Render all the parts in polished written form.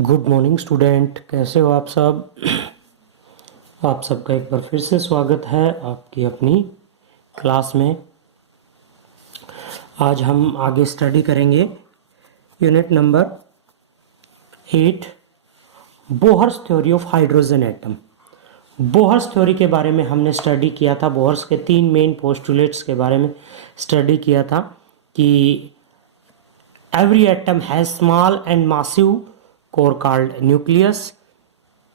Good morning student, कैसे हो आप सब। आप सबका एक बार फिर से स्वागत है आपकी अपनी क्लास में। आज हम आगे स्टडी करेंगे unit number 8, Bohr's theory of hydrogen atom. Bohr's theory के बारे में हमने स्टडी किया था। बोहर्स के 3 मेन पोस्टुलेट्स के बारे में स्टडी किया था कि every atom has small and massive core called nucleus.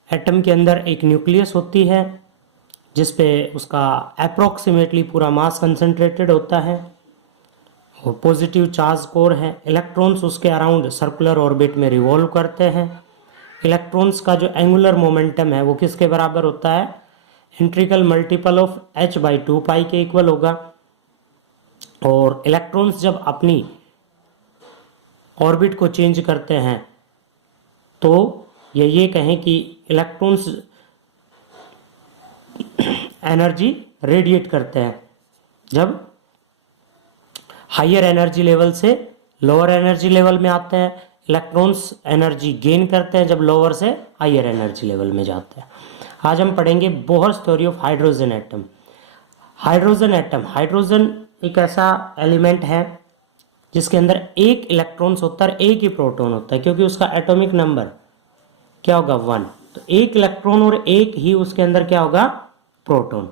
Atom के अंदर एक न्यूक्लियस होती है जिसपे उसका अप्रोक्सीमेटली पूरा मास कंसंट्रेटेड होता है और पॉजिटिव चार्ज कोर है। इलेक्ट्रॉन्स उसके अराउंड सर्कुलर ऑर्बिट में रिवॉल्व करते हैं। इलेक्ट्रॉन्स का जो एंगुलर मोमेंटम है वो किसके बराबर होता है? इंट्रिकल मल्टीपल ऑफ h/2 के इक्वल होगा। और इलेक्ट्रॉन्स जब अपनी ऑर्बिट को चेंज करते हैं तो ये कहें कि इलेक्ट्रॉन्स एनर्जी रेडिएट करते हैं जब हायर एनर्जी लेवल से लोअर एनर्जी लेवल में आते हैं। इलेक्ट्रॉन्स एनर्जी गेन करते हैं जब लोअर से हायर एनर्जी लेवल में जाते हैं। आज हम पढ़ेंगे Bohr's theory of hydrogen atom. Hydrogen एक ऐसा एलिमेंट है जिसके अंदर एक इलेक्ट्रॉन्स होता है, एक ही प्रोटॉन होता है, क्योंकि उसका एटॉमिक नंबर क्या होगा? 1। तो एक इलेक्ट्रॉन और एक ही उसके अंदर क्या होगा? प्रोटॉन।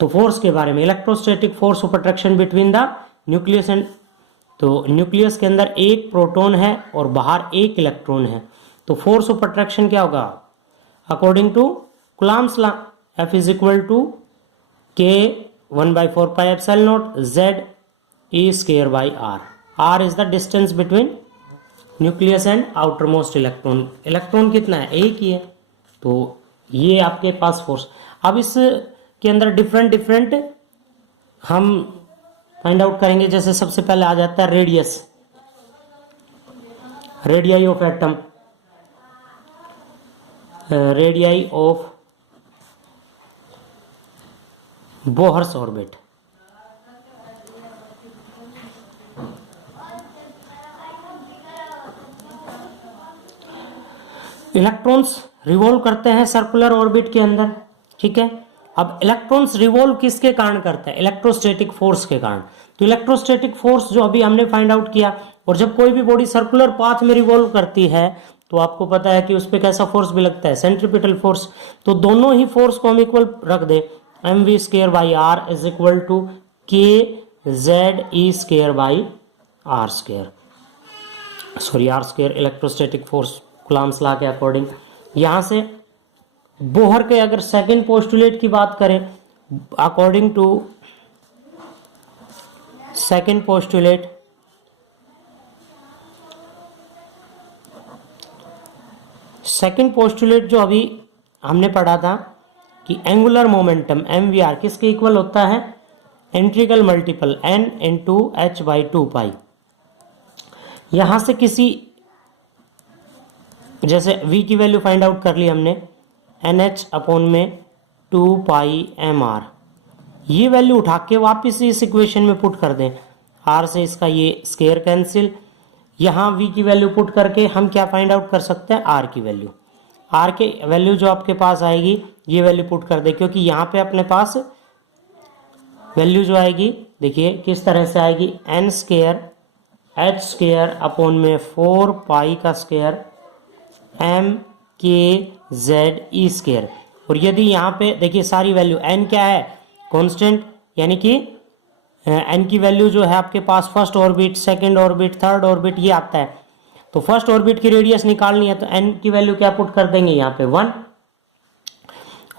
तो फोर्स के बारे में, electrostatic force of attraction between the nucleus and, तो न्यूक्लियस के अंदर एक प्रोटॉन है और बाहर एक इलेक्ट्रॉन है, तो फोर्स ऑफ अट्रैक्शन क्या होगा? According to Coulomb's law, F is equal to K 1/4πε0 Z E square by R. R is the distance between nucleus and outer most electron. Electron कितना है? एक ही है। तो ये आपके पास फोर्स। अब इसके अंदर डिफरेंट हम फाइंड आउट करेंगे। जैसे सबसे पहले आ जाता है radius, radii of atom, radii of Bohr's orbit. Electrons revolve करते हैं सर्कुलर ऑर्बिट के अंदर, ठीक है। अब इलेक्ट्रॉन्स रिवॉल्व किसके कारण करते हैं? इलेक्ट्रोस्टैटिक फोर्स के कारण। तो इलेक्ट्रोस्टैटिक फोर्स जो अभी हमने फाइंड आउट किया, और जब कोई भी बॉडी सर्कुलर पाथ में रिवॉल्व करती है तो आपको पता है कि उस पर कैसा फोर्स भी लगता है? Centripetal force. तो दोनों ही फोर्स को हम इक्वल रख दे, mv²/r is equal to kZe²/r²। Sorry, r² electrostatic force Coulomb's law के अकॉर्डिंग। यहां से बोहर के अगर सेकंड पोस्टुलेट की बात करें, अकॉर्डिंग टू सेकंड पोस्टुलेट जो अभी हमने पढ़ा था कि एंगुलर मोमेंटम mvr किसके इक्वल होता है? इंट्रिकल मल्टीपल n इंटू h/2 यहां से किसी, जैसे v की वैल्यू फाइंड आउट कर ली हमने, NH/2πmr। ये वैल्यू उठा के वापस इस इक्वेशन में पुट कर दें। r से इसका ये स्केयर कैंसिल, यहाँ v की वैल्यू पुट करके हम क्या फाइंड आउट कर सकते हैं? r की वैल्यू। r की वैल्यू जो आपके पास आएगी ये वैल्यू पुट कर दे, क्योंकि यहाँ पे अपने पास वैल्यू जो आएगी देखिए किस तरह से आएगी, n² h²/4π² mkZe²। और यदि यहाँ पे देखिए सारी वैल्यू, n क्या है? कांस्टेंट, यानी कि n की वैल्यू जो है आपके पास first orbit, second orbit, third orbit ये आता है। तो फर्स्ट ऑर्बिट की रेडियस निकालनी है तो n की वैल्यू क्या पुट कर देंगे? यहाँ पे 1।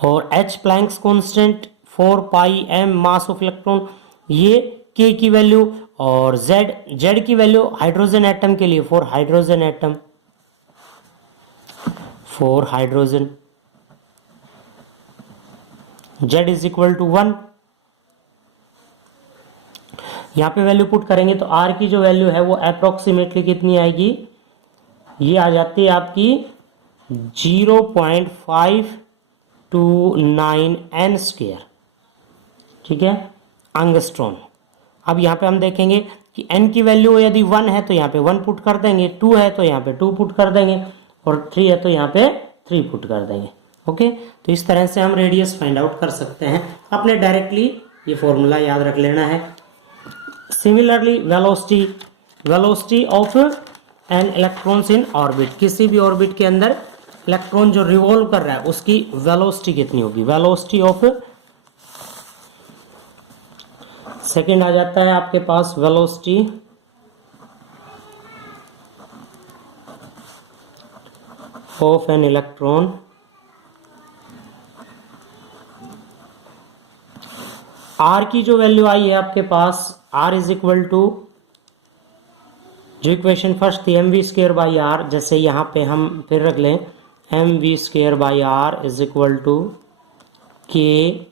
और h Planck's constant 4πm mass of electron, ये k की वैल्यू, और z की वैल्यू हाइड्रोजन एटम के लिए, for hydrogen z is equal to 1। यहां पे वैल्यू पुट करेंगे तो r की जो वैल्यू है वो अप्रोक्सीमेटली कितनी आएगी? ये आ जाती है आपकी 0.529 n², ठीक है, एंगस्ट्रॉन। अब यहाँ पे हम देखेंगे कि n की वैल्यू यदि 1 है तो यहाँ पे 1 पुट कर देंगे, 2 है तो यहाँ पे 2 पुट कर देंगे और 3 है तो यहाँ पे 3 पुट कर देंगे। ओके, तो इस तरह से हम रेडियस फाइंड आउट कर सकते हैं। आपने डायरेक्टली ये फॉर्मूला याद रख लेना है। Similarly velocity of an electrons in orbit, किसी भी ऑर्बिट के अंदर इलेक्ट्रॉन जो रिवॉल्व कर रहा है उसकी वेलोसिटी कितनी होगी, वेलोसिटी ऑफ, सेकंड आ जाता है आपके पास velocity of an electron R की जो वैल्यू आई है आपके पास, आर इज इक्वल टू, जो इक्वेशन फर्स्ट थी mv² बाई आर, जैसे यहाँ पे हम फिर रख लें mv² by r is equal to k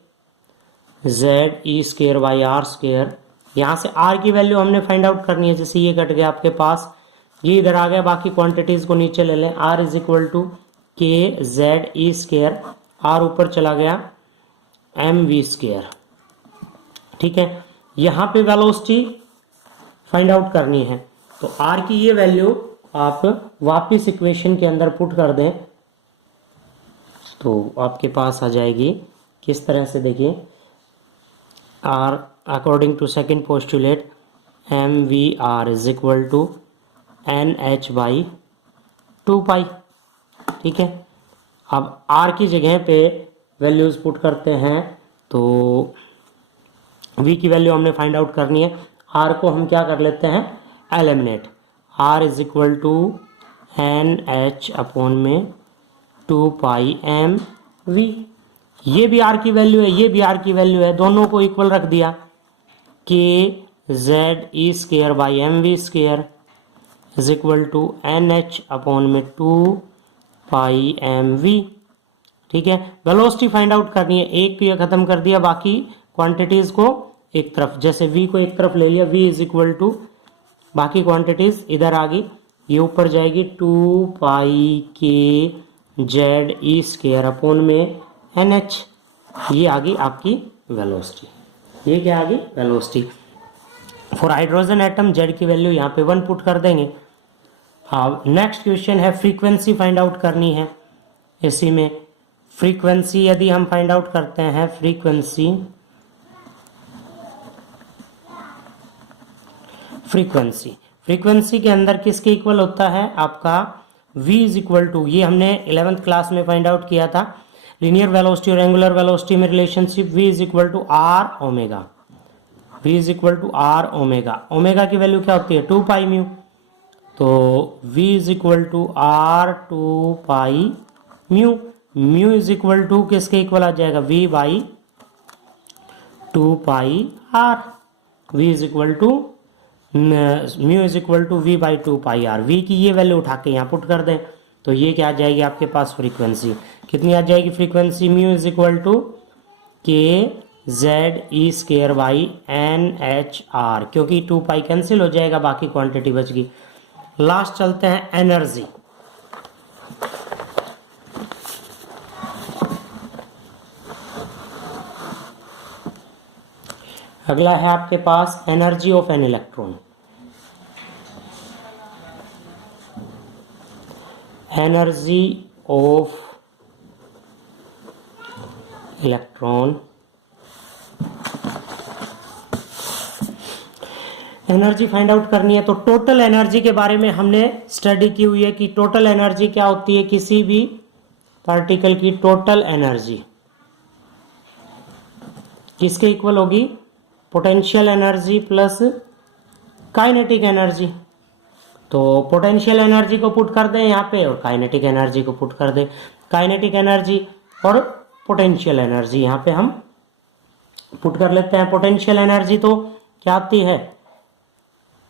z e² by r square. यहाँ से r की वैल्यू हमने फाइंड आउट करनी है, जैसे ये कट गया आपके पास, ये इधर आ गया, बाकी क्वांटिटीज को नीचे ले लें। r is equal to k z e², r ऊपर चला गया mv²। ठीक है, यहाँ पे वेलोसिटी फाइंड आउट करनी है, तो r की ये वैल्यू आप वापस इक्वेशन के अंदर पुट कर दें तो आपके पास आ जाएगी किस तरह से, देखिए r according to second postulate mvr is equal to nh by 2 pi. ठीक है, अब r की जगह पे वैल्यूज पुट करते हैं तो v की वैल्यू हमने फाइंड आउट करनी है। r को हम क्या कर लेते हैं, eliminate, r is equal to n h upon में 2 पाई एम वी। ये भी r की वैल्यू है, ये भी r की वैल्यू है, दोनों को इक्वल रख दिया, k Z e² by mv² is equal to n h upon में 2 पाई एम वी। ठीक है, वेलोसिटी फाइंड आउट करनी है, एक को ये खत्म कर दिया, बाकी क्वांटिटीज को एक तरफ, जैसे v को एक तरफ ले लिया, v इज इक्वल टू, बाकी क्वांटिटीज इधर आ गई, ये ऊपर जाएगी 2 पाई के जेड e² अपॉन में NH, ये आ गई आपकी वेलोसिटी। ये क्या आ गई, velocity. For hydrogen atom Z की वैल्यू यहाँ पे 1 पुट कर देंगे। हाँ, नेक्स्ट क्वेश्चन है फ्रीक्वेंसी फाइंड आउट करनी है। इसी में फ्रीक्वेंसी यदि हम फाइंड आउट करते हैं, फ्रीक्वेंसी के अंदर किसके इक्वल होता है आपका v इज इक्वल टू, ये हमने 11th क्लास में फाइंड आउट किया था, लीनियर वेलोसिटी और एंगुलर वेलोसिटी में relationship v is equal to r omega, v is equal to r omega. Omega की वैल्यू क्या होती है, 2 पाई म्यू, तो v is equal to r 2 pi mu. Mu is equal to किसके equal आ जाएगा, v by 2 pi r, v is equal to mu is equal to v by 2 pi r. V की ये value उठा के यहाँ put कर दें तो ये क्या आ जाएगी आपके पास, फ्रीक्वेंसी कितनी आ जाएगी, frequency mu is equal to K Z e² by N H R, क्योंकि 2 पाई कैंसिल हो जाएगा, बाकी क्वांटिटी बच गई। लास्ट चलते हैं एनर्जी। अगला है आपके पास energy of an electron. Energy of electron, energy find out करनी है तो टोटल एनर्जी के बारे में हमने स्टडी की हुई है कि टोटल एनर्जी क्या होती है, किसी भी पार्टिकल की टोटल एनर्जी किसके इक्वल होगी, potential energy plus kinetic energy. तो पोटेंशियल एनर्जी को पुट कर दें यहाँ पे और काइनेटिक एनर्जी को पुट कर दें, काइनेटिक एनर्जी और पोटेंशियल एनर्जी यहाँ पे हम पुट कर लेते हैं। पोटेंशियल एनर्जी तो क्या आती है,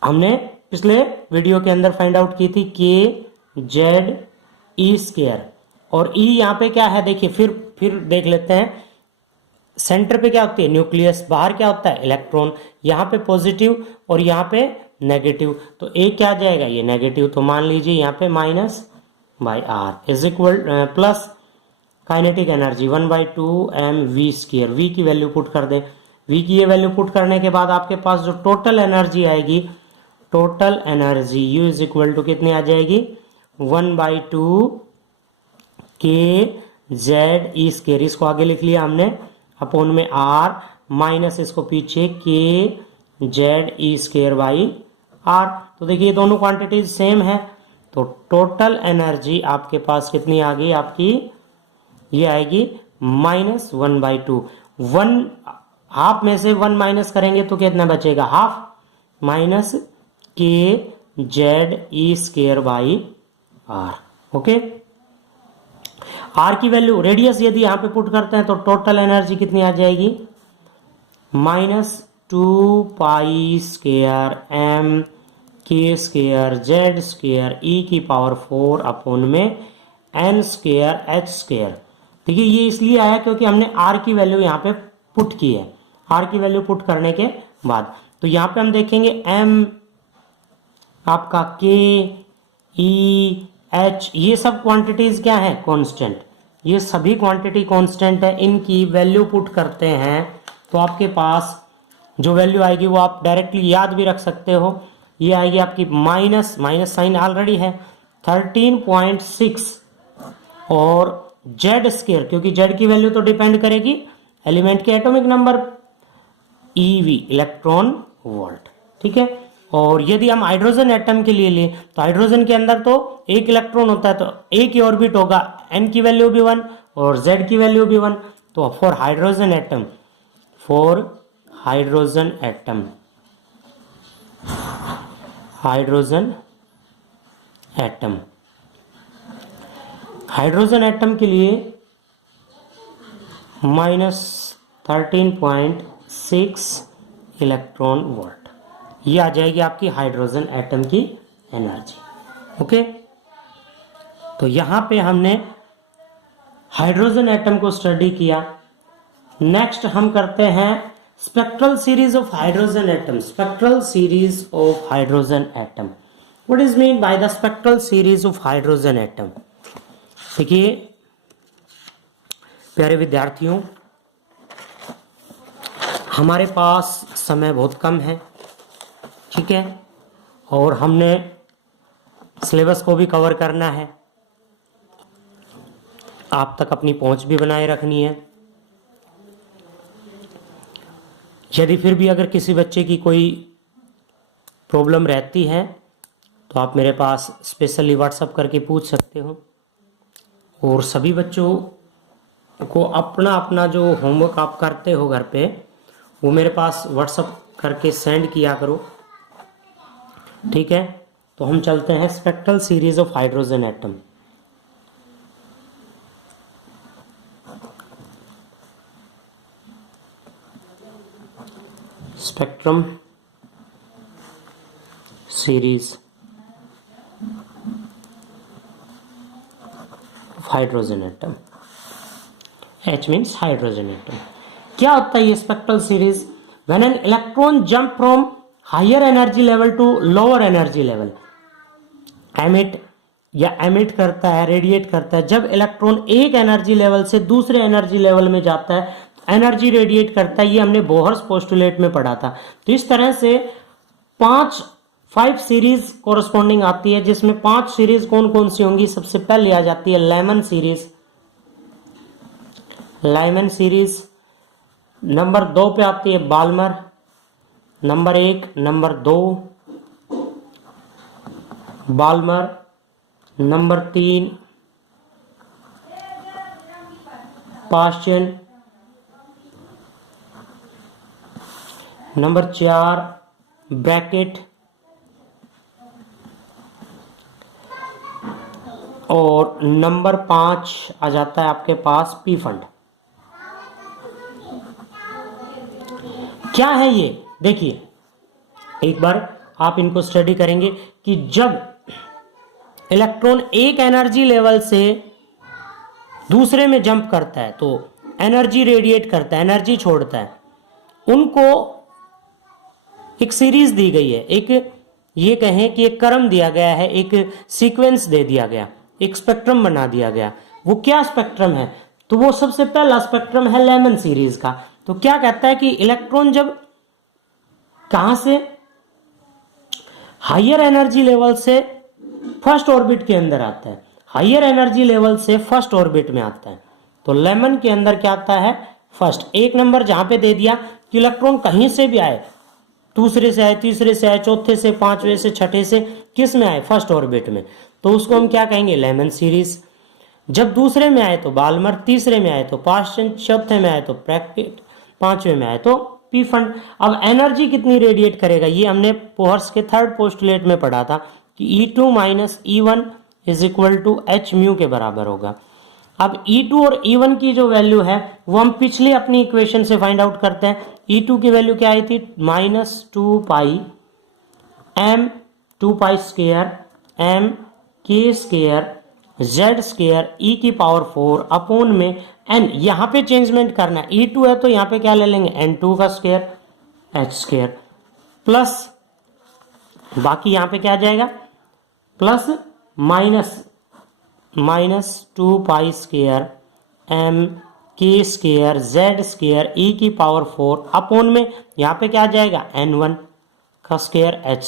हमने पिछले वीडियो के अंदर फाइंड आउट की थी, के जेड e², और e यहाँ पे क्या है देखिए, फिर देख लेते हैं। सेंटर पे क्या होती है, न्यूक्लियस, बाहर क्या होता है, इलेक्ट्रॉन, यहाँ पे पॉजिटिव और यहाँ पे नेगेटिव, तो एक क्या आ जाएगा, ये नेगेटिव, तो मान लीजिए यहाँ पे minus by r is equal plus kinetic energy 1/2 mv²। V की वैल्यू पुट कर दें, वी की ये वैल्यू पुट करने के बाद आपके पास जो टोटल एनर्जी आएगी total energy U is equal to कितनी आ जाएगी 1/2 के जेड ई स्केयर, इसको आगे लिख लिया हमने अपोन में R माइनस इसको पीछे के Z E square by R। तो देखिए दोनों क्वांटिटीज सेम है, तो टोटल एनर्जी आपके पास कितनी आ गई आपकी, ये आएगी -1/2। 1 हाफ में से 1 माइनस करेंगे तो कितना बचेगा, हाफ माइनस के Z E square by R। Okay, R की वैल्यू रेडियस यदि यहां पे पुट करते हैं तो टोटल एनर्जी कितनी आ जाएगी -2 पाई स्केयर m के स्केयर जेड स्केयर ई की पावर 4 अपोन में n स्केयर h स्केयर। देखिए ये इसलिए आया क्योंकि हमने R की वैल्यू यहाँ पे पुट की है। R की वैल्यू पुट करने के बाद तो यहाँ पे हम देखेंगे m आपका k e h ये सब क्वांटिटीज क्या है, कांस्टेंट। ये सभी क्वांटिटी कांस्टेंट है, इनकी वैल्यू पुट करते हैं तो आपके पास जो वैल्यू आएगी वो आप डायरेक्टली याद भी रख सकते हो। ये आएगी आपकी माइनस साइन ऑलरेडी है 13.6 और जेड स्केयर, क्योंकि जेड की वैल्यू तो डिपेंड करेगी एलिमेंट के atomic number EV electron volt, ठीक है। और यदि हम हाइड्रोजन एटम के लिए ले तो हाइड्रोजन के अंदर तो एक इलेक्ट्रॉन होता है, तो एक ही ऑर्बिट होगा, n की वैल्यू भी 1 और z की वैल्यू भी 1। तो for hydrogen atom hydrogen atom के लिए -13.6 इलेक्ट्रॉन वोल्ट, ये आ जाएगी आपकी हाइड्रोजन एटम की एनर्जी। ओके, तो यहां पे हमने हाइड्रोजन एटम को स्टडी किया। नेक्स्ट हम करते हैं spectral series of hydrogen atom. Spectral series of hydrogen atom, what is mean by the spectral series of hydrogen atom. देखिए प्यारे विद्यार्थियों, हमारे पास समय बहुत कम है, ठीक है, और हमने सिलेबस को भी कवर करना है, आप तक अपनी पहुंच भी बनाए रखनी है। यदि फिर भी अगर किसी बच्चे की कोई प्रॉब्लम रहती है तो आप मेरे पास स्पेशली व्हाट्सएप करके पूछ सकते हो। और सभी बच्चों को अपना अपना जो होमवर्क आप करते हो घर पे वो मेरे पास व्हाट्सएप करके सेंड किया करो, ठीक है। तो हम चलते हैं spectral series of hydrogen atom. Spectrum series of hydrogen atom, H means hydrogen atom. क्या होता है ये spectral series? When an electron jump from higher energy level to lower energy level, emit करता है, रेडिएट करता है। जब इलेक्ट्रॉन एक एनर्जी लेवल से दूसरे एनर्जी लेवल में जाता है, एनर्जी रेडिएट करता है। ये हमने बोहर्स पोस्टुलेट में पढ़ा था। तो इस तरह से 5 सीरीज कोरस्पॉन्डिंग आती है, जिसमें 5 सीरीज कौन कौन सी होंगी? सबसे पहले आ जाती है लेमन सीरीज। नंबर 2 पे आती है Balmer, number 1, number 2 Balmer, number 3 Paschen, number 4 Brackett और नंबर 5 आ जाता है आपके पास पी फंड। क्या है ये? देखिए एक बार आप इनको स्टडी करेंगे कि जब इलेक्ट्रॉन एक एनर्जी लेवल से दूसरे में जंप करता है तो एनर्जी रेडिएट करता है, एनर्जी छोड़ता है। उनको एक सीरीज दी गई है, एक ये कहें कि एक क्रम दिया गया है, एक सीक्वेंस दे दिया गया, एक स्पेक्ट्रम बना दिया गया। वो क्या स्पेक्ट्रम है? तो वो सबसे पहला स्पेक्ट्रम है लेमन सीरीज का। तो क्या कहता है कि इलेक्ट्रॉन जब कहां से हायर एनर्जी लेवल से फर्स्ट ऑर्बिट के अंदर आता है, हायर एनर्जी लेवल से फर्स्ट ऑर्बिट में आता है। तो लेमन के अंदर क्या आता है, फर्स्ट। एक नंबर जहां पे दे दिया कि इलेक्ट्रॉन कहीं से भी आए, दूसरे से आए, तीसरे से आए, चौथे से, पांचवे से, छठे से, किस में आए, फर्स्ट ऑर्बिट में, तो उसको हम क्या कहेंगे, लेमन सीरीज। जब दूसरे में आए तो बाल्मर, तीसरे में आए तो पास्चन, चौथे में आए तो ब्रैकेट, पांचवे में आए तो पी फंड। अब एनर्जी कितनी रेडिएट करेगा, ये हमने बोहर्स के थर्ड पोस्टुलेट में पढ़ा था कि E2 minus E1 is equal to h mu के बराबर होगा। अब E2 और E1 की जो वैल्यू है वो हम पिछले अपनी इक्वेशन से फाइंड आउट करते हैं। E2 की वैल्यू क्या आई थी, -2 m 2 square m k square z square e की पावर 4 अपॉन में n, यहां पे चेंजमेंट करना है, E2 है तो यहां पे क्या ले लेंगे, n2 का स्क्वायर h स्क्वायर प्लस, बाकी यहां पे क्या आ जाएगा, plus minus 2 square m k square z square e की पावर 4 अपॉन में यहां पे क्या आ जाएगा, n1 का square h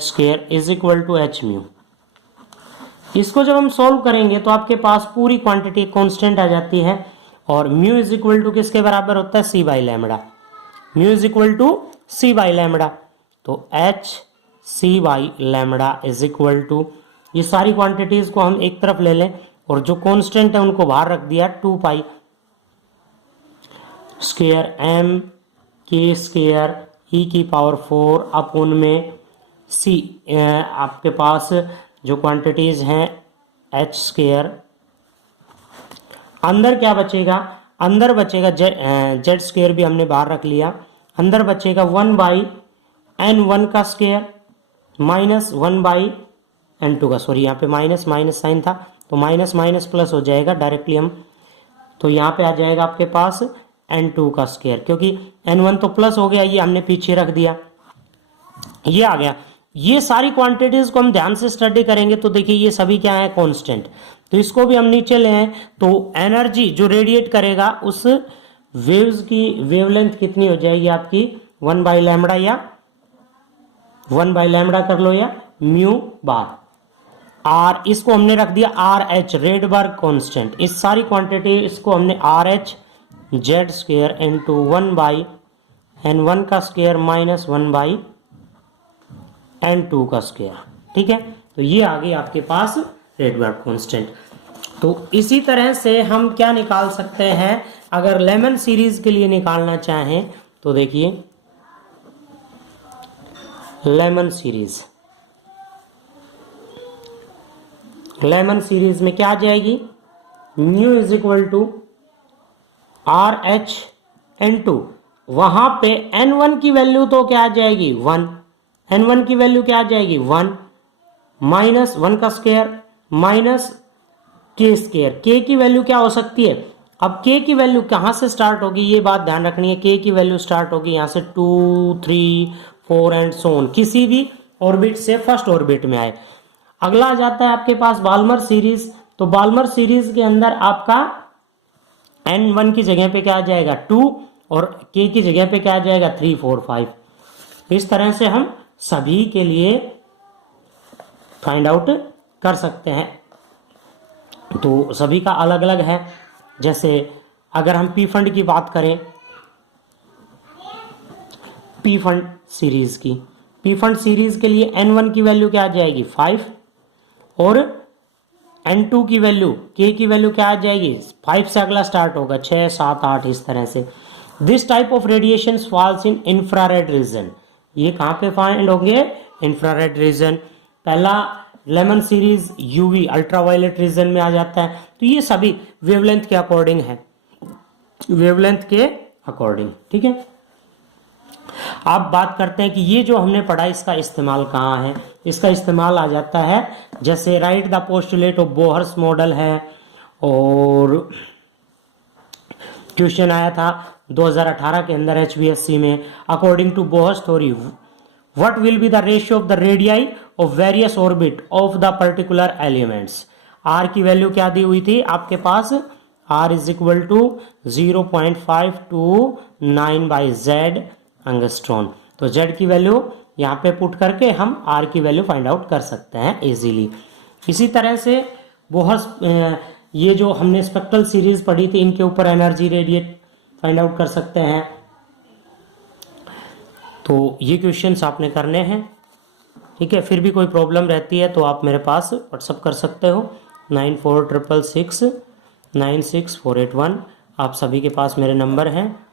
square is equal to h mu. इसको जब हम सॉल्व करेंगे तो आपके पास पूरी क्वांटिटी कांस्टेंट आ जाती है और म्यू इज इक्वल टू किसके बराबर होता है, c by lambda. Mu is equal to c by lambda, तो h c by lambda is equal to, ये सारी क्वांटिटीज को हम एक तरफ ले लें और जो कांस्टेंट है उनको बाहर रख दिया, 2 square m k square e की पावर 4 अपॉन में c, आपके पास जो क्वांटिटीज हैं h स्क्वायर, अंदर क्या बचेगा, अंदर बचेगा z स्क्वायर भी हमने बाहर रख लिया, अंदर बचेगा 1/n1 का स्क्वायर माइनस 1/n2 का, सॉरी यहाँ पे माइनस माइनस साइन था तो माइनस माइनस प्लस हो जाएगा डायरेक्टली हम, तो यहाँ पे आ जाएगा आपके पास n2 का स्क्वायर, क्योंकि n1 तो प्लस हो गया, ये हमने पीछे रख दिया, ये आ गया। ये सारी क्वांटिटीज को हम ध्यान से स्टडी करेंगे तो देखिए ये सभी क्या है, कांस्टेंट, तो इसको भी हम नीचे ले आए तो एनर्जी जो रेडिएट करेगा उस वेव्स की वेवलेंथ कितनी हो जाएगी आपकी, 1 बाई लैम्बडा, या 1 बाई लैम्बडा कर लो, या म्यू बार आर, इसको हमने रख दिया आर एच, रेडबर्ग कांस्टेंट। इस सारी क्वांटिटी इसको हमने R H Z square into 1 by n1 का स्क्वायर माइनस 1 बाई n2 का स्क्वायर, ठीक है, तो ये आ गई आपके पास रेडबर्ग कांस्टेंट। तो इसी तरह से हम क्या निकाल सकते हैं, अगर लेमन सीरीज के लिए निकालना चाहें तो देखिए लेमन सीरीज में क्या आ जाएगी, mu is equal to r h n2, वहां पे n1 की वैल्यू तो क्या आ जाएगी, 1, n1 की वैल्यू क्या आ जाएगी, 1 माइनस 1 का स्क्वायर माइनस के स्क्वायर, के की वैल्यू क्या हो सकती है, अब के की वैल्यू कहां से स्टार्ट होगी, ये बात ध्यान रखनी है, के की वैल्यू स्टार्ट होगी यहां से 2, 3, 4 एंड सो ऑन, किसी भी ऑर्बिट से फर्स्ट ऑर्बिट में आए। अगला आ जाता है आपके पास बाल्मर सीरीज, तो बाल्मर सीरीज के अंदर आपका n1 की जगह पे क्या आ जाएगा 2 और k की जगह पे क्या आ जाएगा 3, 4, 5। इस तरह से हम सभी के लिए फाइंड आउट कर सकते हैं, तो सभी का अलग अलग है। जैसे अगर हम पी फंड की बात करें, पी फंड सीरीज की, पी फंड सीरीज के लिए n1 की वैल्यू क्या आ जाएगी 5 और n2 की वैल्यू, k की वैल्यू क्या आ जाएगी 5 से अगला स्टार्ट होगा 6, 7, 8 इस तरह से। This type of radiation falls in infrared region, ये कहां पे फाइंड होंगे, इंफ्रारेड रीजन। पहला Lyman series UV ultraviolet region में आ जाता है, तो ये सभी वेवलेंथ के अकॉर्डिंग है, वेवलेंथ के अकॉर्डिंग, ठीक है। आप बात करते हैं कि ये जो हमने पढ़ा इसका इस्तेमाल कहाँ है, इसका इस्तेमाल आ जाता है जैसे right the postulate of Bohr's model है, और क्वेश्चन आया था 2018 के अंदर HBSC में, according to Bohr's theory what will be the ratio of the radii of various orbit of the particular elements. R की वैल्यू क्या दी हुई थी आपके पास, R is equal to 0.529 by Z angstrom, तो तो z की वैल्यू यहाँ पे पुट करके हम r की वैल्यू फाइंड आउट कर सकते हैं इजीली। इसी तरह से बोहर ये जो हमने स्पेक्ट्रल सीरीज पढ़ी थी, इनके ऊपर एनर्जी रेडिएट फाइंड आउट कर सकते हैं। तो ये क्वेश्चंस आपने करने हैं, ठीक है। फिर भी कोई प्रॉब्लम रहती है तो आप मेरे पास व्हाट्सअप कर सकते हो 9466696481। आप सभी के पास मेरे नंबर हैं।